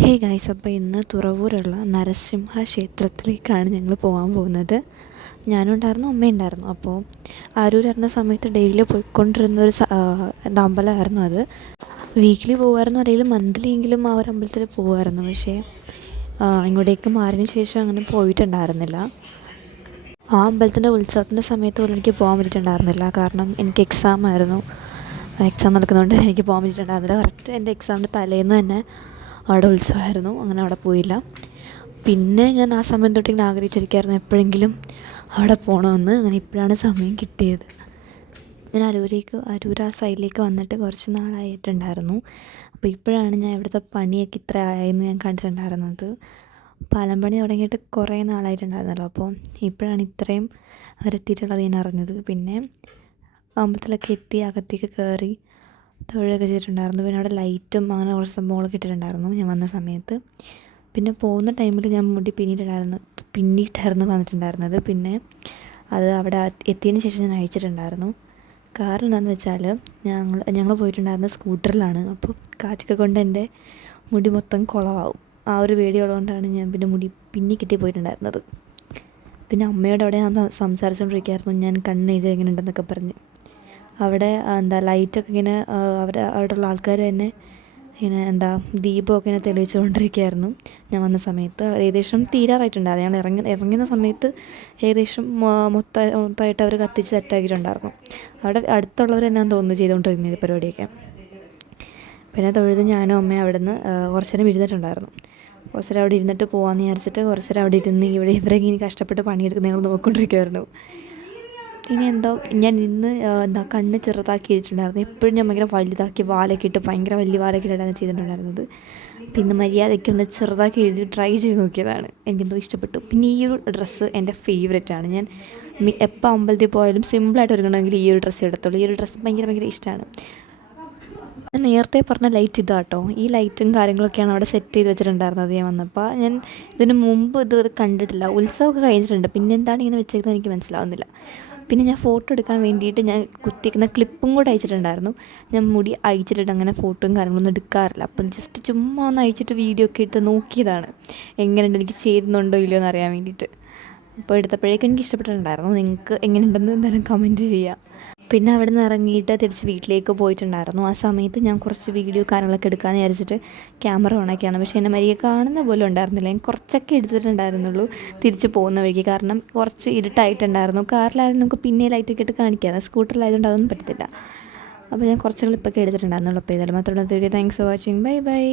Hey guys, അപ്പോൾ ഇന്ന് തുറവൂരുള്ള നരസിംഹ ക്ഷേത്രത്തിലേക്കാണ് ഞങ്ങൾ പോകാൻ പോകുന്നത്. ഞാനും ഉണ്ടായിരുന്നു, അമ്മയുണ്ടായിരുന്നു. അപ്പോൾ ആരൂരായിരുന്ന സമയത്ത് ഡെയിലി പോയിക്കൊണ്ടിരുന്നൊരു അമ്പലമായിരുന്നു അത്. വീക്കിലി പോകുമായിരുന്നു, അല്ലെങ്കിൽ മന്ത്ലി എങ്കിലും ആ ഒരു അമ്പലത്തിൽ പോകുമായിരുന്നു. പക്ഷേ ഇങ്ങോട്ടേക്ക് മാറിയതിന് ശേഷം അങ്ങനെ പോയിട്ടുണ്ടായിരുന്നില്ല. ആ അമ്പലത്തിൻ്റെ ഉത്സവത്തിൻ്റെ സമയത്ത് പോലും എനിക്ക് പോകാൻ പറ്റിയിട്ടുണ്ടായിരുന്നില്ല. കാരണം എനിക്ക് എക്സാം നടക്കുന്നതുകൊണ്ട് എനിക്ക് പോകാൻ പറ്റിയിട്ടുണ്ടായിരുന്നില്ല. കറക്റ്റ് എൻ്റെ എക്സാമിൻ്റെ തലേന്ന് തന്നെ അവിടെ ഉത്സവമായിരുന്നു. അങ്ങനെ അവിടെ പോയില്ല. പിന്നെ ഞാൻ ആ സമയം തൊട്ട് ഇങ്ങനെ ആഗ്രഹിച്ചിരിക്കുകയായിരുന്നു എപ്പോഴെങ്കിലും അവിടെ പോകണമെന്ന്. അങ്ങനെ ഇപ്പോഴാണ് സമയം കിട്ടിയത്. ഞാൻ അരൂർ ആ സൈഡിലേക്ക് വന്നിട്ട് കുറച്ച് നാളായിട്ടുണ്ടായിരുന്നു. അപ്പോൾ ഇപ്പോഴാണ് ഞാൻ ഇവിടുത്തെ പണിയൊക്കെ ഇത്ര ആയെന്ന് ഞാൻ കണ്ടിട്ടുണ്ടായിരുന്നത്. പാലം പണി തുടങ്ങിയിട്ട് കുറേ നാളായിട്ടുണ്ടായിരുന്നല്ലോ. അപ്പോൾ ഇപ്പോഴാണ് ഇത്രയും അവരെത്തിയിട്ടുള്ളത് ഞാൻ അറിഞ്ഞത്. പിന്നെ അമ്പലത്തിലൊക്കെ എത്തി അകത്തേക്ക് കയറി തൊഴുകയൊക്കെ ചെയ്തിട്ടുണ്ടായിരുന്നു. പിന്നെ അവിടെ ലൈറ്റും അങ്ങനെ കുറച്ച് സംഭവങ്ങളൊക്കെ ഇട്ടിട്ടുണ്ടായിരുന്നു ഞാൻ വന്ന സമയത്ത്. പിന്നെ പോകുന്ന ടൈമിൽ ഞാൻ മുടി പിന്നിയിട്ടായിരുന്നു വന്നിട്ടുണ്ടായിരുന്നത്. പിന്നെ അത് അവിടെ എത്തിയതിന് ശേഷം ഞാൻ അഴിച്ചിട്ടുണ്ടായിരുന്നു. കാരണം എന്താണെന്ന് വെച്ചാൽ ഞങ്ങൾ പോയിട്ടുണ്ടായിരുന്ന സ്കൂട്ടറിലാണ്. അപ്പോൾ കാറ്റൊക്കെ കൊണ്ട് എൻ്റെ മുടി മൊത്തം കുളമാവും. ആ ഒരു പേടിയുള്ളതുകൊണ്ടാണ് ഞാൻ പിന്നെ മുടി കിട്ടി പോയിട്ടുണ്ടായിരുന്നത്. പിന്നെ അമ്മയോട് അവിടെ ഞാൻ സംസാരിച്ചുകൊണ്ടിരിക്കുകയായിരുന്നു. ഞാൻ കണ്ണെഴുതി എങ്ങനെ ഉണ്ടെന്നൊക്കെ പറഞ്ഞ്. അവിടെ ലൈറ്റൊക്കെ ഇങ്ങനെ അവിടെയുള്ള ആൾക്കാർ തന്നെ ഇങ്ങനെ ദീപമൊക്കെ ഇങ്ങനെ തെളിയിച്ചുകൊണ്ടിരിക്കുകയായിരുന്നു ഞാൻ വന്ന സമയത്ത്. ഏകദേശം തീരാറായിട്ടുണ്ടായിരുന്നു. ഞങ്ങൾ ഇറങ്ങുന്ന സമയത്ത് ഏകദേശം മൊത്തമായിട്ട് അവർ കത്തിച്ച് സെറ്റാക്കിയിട്ടുണ്ടായിരുന്നു. അവിടെ അടുത്തുള്ളവർ തന്നെയാണെന്ന് തോന്നുന്നു ചെയ്തുകൊണ്ടിരുന്നത് പരിപാടിയൊക്കെ. പിന്നെ തൊഴുത് ഞാനും അമ്മയും അവിടെ നിന്ന് കുറച്ച് നേരം ഇരുന്നിട്ടുണ്ടായിരുന്നു. കുറച്ച് നേരം അവിടെ ഇരുന്നിട്ട് പോകാമെന്ന് വിചാരിച്ചിട്ട് കുറച്ച് നേരം അവിടെ ഇരുന്ന് ഇവരൊക്കെ ഇനി കഷ്ടപ്പെട്ട് പണിയെടുക്കുന്ന ഞങ്ങൾ നോക്കിക്കൊണ്ടിരിക്കുമായിരുന്നു. ഇനി എന്തോ ഞാൻ ഇന്ന് കണ്ണ് ചെറുതാക്കി വെച്ചിട്ടുണ്ടായിരുന്നു. എപ്പോഴും ഞാൻ ഭയങ്കര വലുതാക്കി വാലൊക്കെ ഇട്ട് ഭയങ്കര വലിയ വാലൊക്കെ ഇട്ടാണ് ചെയ്തിട്ടുണ്ടായിരുന്നത്. പിന്നെ മര്യാദയ്ക്ക് ഒന്ന് ചെറുതാക്കി എഴുതി ട്രൈ ചെയ്ത് നോക്കിയതാണ്. എനിക്കെന്തോ ഇഷ്ടപ്പെട്ടു. പിന്നെ ഈ ഒരു ഡ്രസ്സ് എൻ്റെ ഫേവറേറ്റാണ്. ഞാൻ എപ്പോൾ അമ്പലത്തിൽ പോയാലും സിമ്പിളായിട്ട് ഒരുങ്ങണമെങ്കിൽ ഈ ഒരു ഡ്രസ്സ് എടുത്തുള്ളൂ. ഈ ഒരു ഡ്രസ്സ് ഭയങ്കര ഇഷ്ടമാണ്. ഞാൻ നേരത്തെ പറഞ്ഞ ലൈറ്റ് ഇതാട്ടോ. ഈ ലൈറ്റും കാര്യങ്ങളൊക്കെയാണ് അവിടെ സെറ്റ് ചെയ്ത് വെച്ചിട്ടുണ്ടായിരുന്നത് ഞാൻ വന്നപ്പോൾ. ഞാൻ ഇതിന് മുമ്പ് ഇതുവരെ കണ്ടിട്ടില്ല. ഉത്സവമൊക്കെ കഴിഞ്ഞിട്ടുണ്ട്. പിന്നെ എന്താണ് ഇങ്ങനെ വെച്ചേക്കുന്നത് എനിക്ക് മനസ്സിലാവുന്നില്ല. പിന്നെ ഞാൻ ഫോട്ടോ എടുക്കാൻ വേണ്ടിയിട്ട് ഞാൻ കുത്തിക്കുന്ന ക്ലിപ്പും കൂടെ അയച്ചിട്ടുണ്ടായിരുന്നു. ഞാൻ മുടി അയച്ചിട്ട് അങ്ങനെ ഫോട്ടോയും കാര്യങ്ങളൊന്നും എടുക്കാറില്ല. അപ്പം ജസ്റ്റ് ചുമ്മാ ഒന്ന് അയച്ചിട്ട് വീഡിയോ ഒക്കെ ഇട്ട് നോക്കിയതാണ് എങ്ങനെയുണ്ട്, എനിക്ക് ചേരുന്നുണ്ടോ ഇല്ലയോ എന്ന് അറിയാൻ വേണ്ടിയിട്ട്. അപ്പോൾ എടുത്തപ്പോഴേക്കും എനിക്ക് ഇഷ്ടപ്പെട്ടിട്ടുണ്ടായിരുന്നു. നിങ്ങൾക്ക് എങ്ങനെയുണ്ടെന്ന് എന്തായാലും കമൻറ്റ് ചെയ്യാം. പിന്നെ അവിടെ നിന്ന് ഇറങ്ങിയിട്ട് തിരിച്ച് വീട്ടിലേക്ക് പോയിട്ടുണ്ടായിരുന്നു. ആ സമയത്ത് ഞാൻ കുറച്ച് വീഡിയോ കാര്യങ്ങളൊക്കെ എടുക്കാമെന്ന് വിചാരിച്ചിട്ട് ക്യാമറ ഓണാക്കിയാണ്. പക്ഷേ എന്നെ മരിയെ കാണുന്ന പോലും ഉണ്ടായിരുന്നില്ല. ഞാൻ കുറച്ചൊക്കെ എടുത്തിട്ടുണ്ടായിരുന്നുള്ളൂ തിരിച്ച് പോകുന്ന വഴിക്ക്. കാരണം കുറച്ച് ഇരുട്ടായിട്ടുണ്ടായിരുന്നു. കാറിലായിരുന്നു നമുക്ക് പിന്നെ ലൈറ്റൊക്കെ ഇട്ട് കാണിക്കാം. സ്കൂട്ടറിലായതുകൊണ്ട് അതൊന്നും പറ്റത്തില്ല. അപ്പോൾ ഞാൻ കുറച്ച് ക്ലിപ്പൊക്കെ എടുത്തിട്ടുണ്ടായിരുന്നുള്ളൂ. അപ്പോൾ ഏതായാലും മാത്രം video. Thanks for watching. Bye bye.